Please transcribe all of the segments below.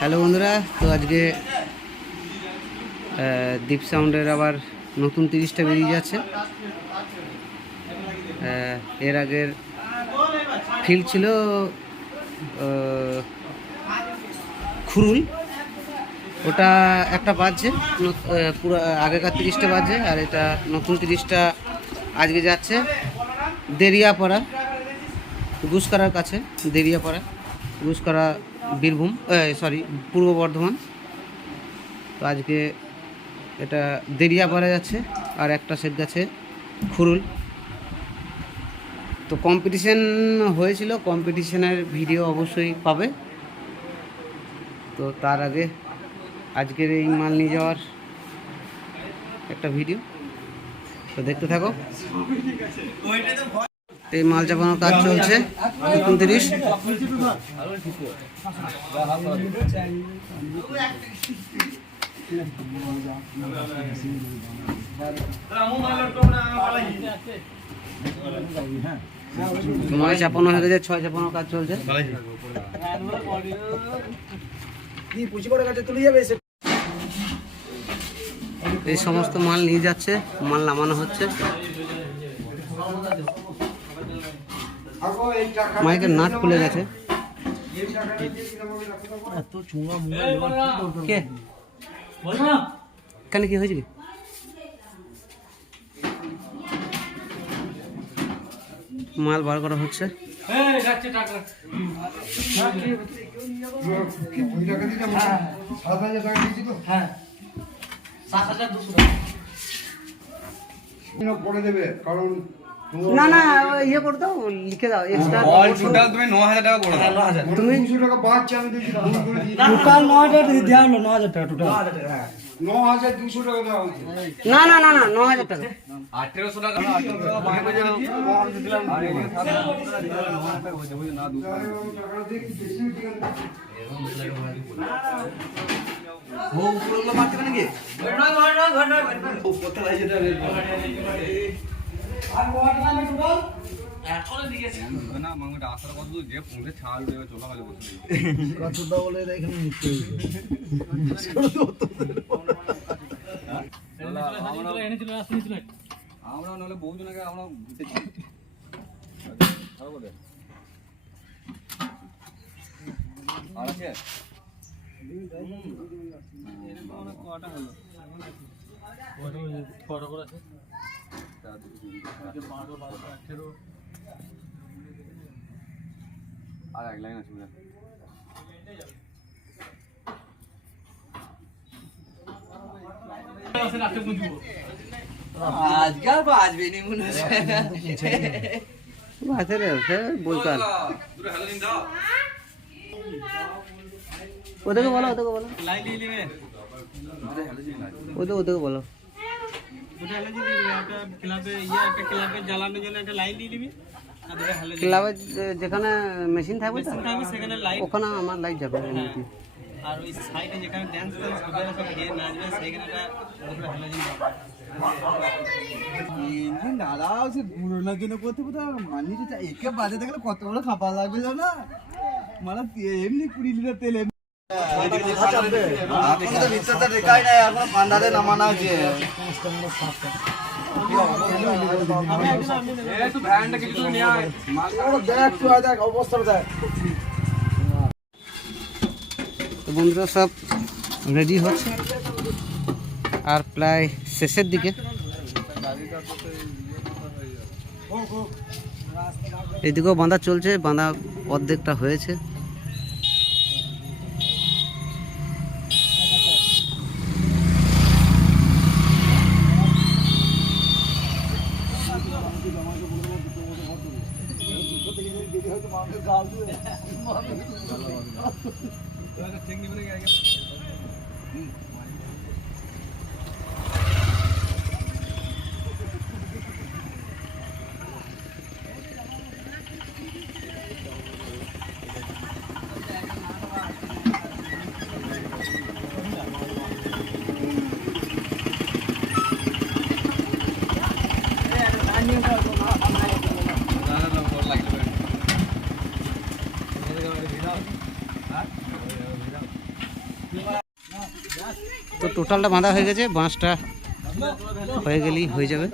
Hello বন্ধুরা, তো আজকে দীপ সাউন্ডের আবার নতুন 30টা বেরিয়ে যাচ্ছে। এর আগের ফিল্ড ছিল খুরুল, ওটা একটা বাজছে, পুরো আগেকার 30টা বাজছে, আর এটা নতুন 30টা আজকে যাচ্ছে দেরিয়াপাড়া, গুসকরার কাছে। দেরিয়াপাড়া, গুসকরা, বীরভূম, পূর্ব বর্ধমান। তো আজকে এটা দেরিয়াপাড়া যাচ্ছে, আর একটা সেট গেছে খুরুল। তো কম্পিটিশন হয়েছিল, কম্পিটিশনের ভিডিও অবশ্যই পাবে। তো তার আগে আজকের এই মাল নিয়ে যাওয়ার একটা ভিডিও, তো দেখতে থাকো। এই মাল চাপানোর কাজ চলছে, নতুন 30। নয় চাপানো হয়ে গেছে, 6 চাপানোর কাজ চলছে। এই সমস্ত মাল নিয়ে যাচ্ছে, মাল নামানো হচ্ছে। মাইকের নাট খুলে গেছে। কে কেন, কি হয়েছে? মাল বার করা হচ্ছে। পড়ে দেবে, কারণ না না, ইয়ে করে দাও, লিখে দাও এক্সট্রা। অল টোটাল তুমি 9000 টাকা করে দাও। 9000 তুমি 200 টাকা বাঁচছে, আমি দেখি ভুল করে দিই। টোটাল 9000 টাকা দেওয়া হলো, 9000 টাকা টোটাল। 9200 টাকা দেওয়া হয়েছে। না না না না, 9000 টাকা। 1800 টাকা 1800 টাকা বাকি হয়ে যাবে। আর এখানে 7000 টাকা দিলে 9000 টাকা হয়ে যাবে না। টাকাটা দেখি বেশি ঠিক আছে। ও পুরোগুলো মারতে পারে নাকি? ও কোথা লাগে যেটা আর কত দামে টোটাল? না মাংটা আসার কত দূর যে পৌঁছে ছাড় দেবে চলা গেলে বসে কত দাও বলে এখানে নিতে আমরা নাহলে বহুজন আগে আমরা ঘুরতেছি। আর আছে কটা হলো কটা করে আছে? আর এক লাইন আছে। আজকাল বাজবে নি মনে হচ্ছে। বাজে রে, বলতাম ওদেরকে বলো, ওদেরকে বলো, লাইন নিয়ে নেবে। ওদেরকে বলো। ক্লাবে যেখানে মেশিন থাকবে ওখানে আমার লাইট যাবে। আর ওই সাইডে যেখানে ড্যান্স হবে সব গিয়ে নাচবে সেইখানে দাঁড়াও, সে পুরোনোর জন্য করতে করতে মানিয়ে একে বাজে দেখলে কত বড় খাপা লাগবে জানো না, মানে এমনি 20 লিটার তেল ভিতরটা দেখাই নাই, এখন পান্ডারে নামানো আছে। তো বন্ধুরা সব রেডি হচ্ছে, আর প্রায় শেষের দিকে। এদিকেও বাঁধা চলছে, বাঁধা অর্ধেকটা হয়েছে। তো টোটালটা বাঁধা হয়ে গেছে, বাঁশটা হয়ে গেলেই হয়ে যাবে।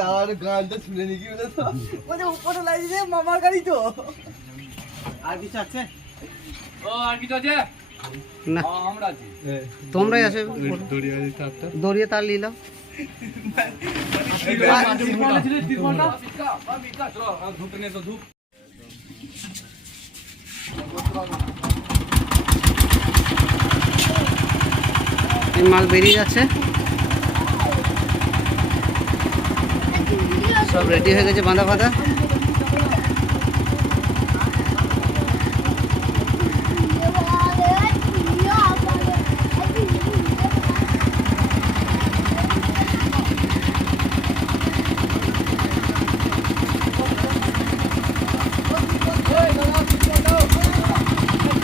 দাঁড়ানো গানটা শুনে নি কি বলে তো মানে উপরে লাগিয়ে মামার গাড়ি তো আর কিছু আছে? ও আর কিছু আছে? না আমরা আছি। তোমরাই আছে, দড়িয়ে তার নিলাম। চলো ধূপ নিয়ে এসো, ধূপ। এই মাল বেরিয়ে যাচ্ছে, সব রেডি হয়ে গেছে বাঁধা বাঁধা।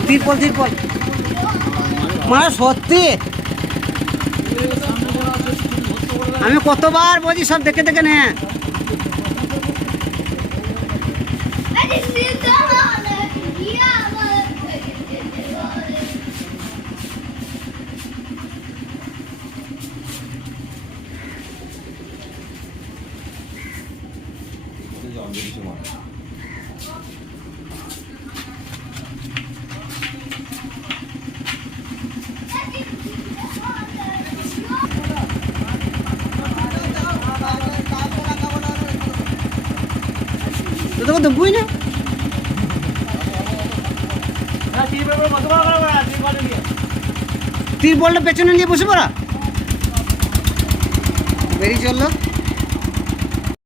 তিরপল তিরপল মানে সত্যি আমি কতবার বলছি সব দেখে দেখে নে। তো তোকে দেবই না, তিরপলটা পেছনে নিয়ে বসে পড়া, বেরিয়ে চললো।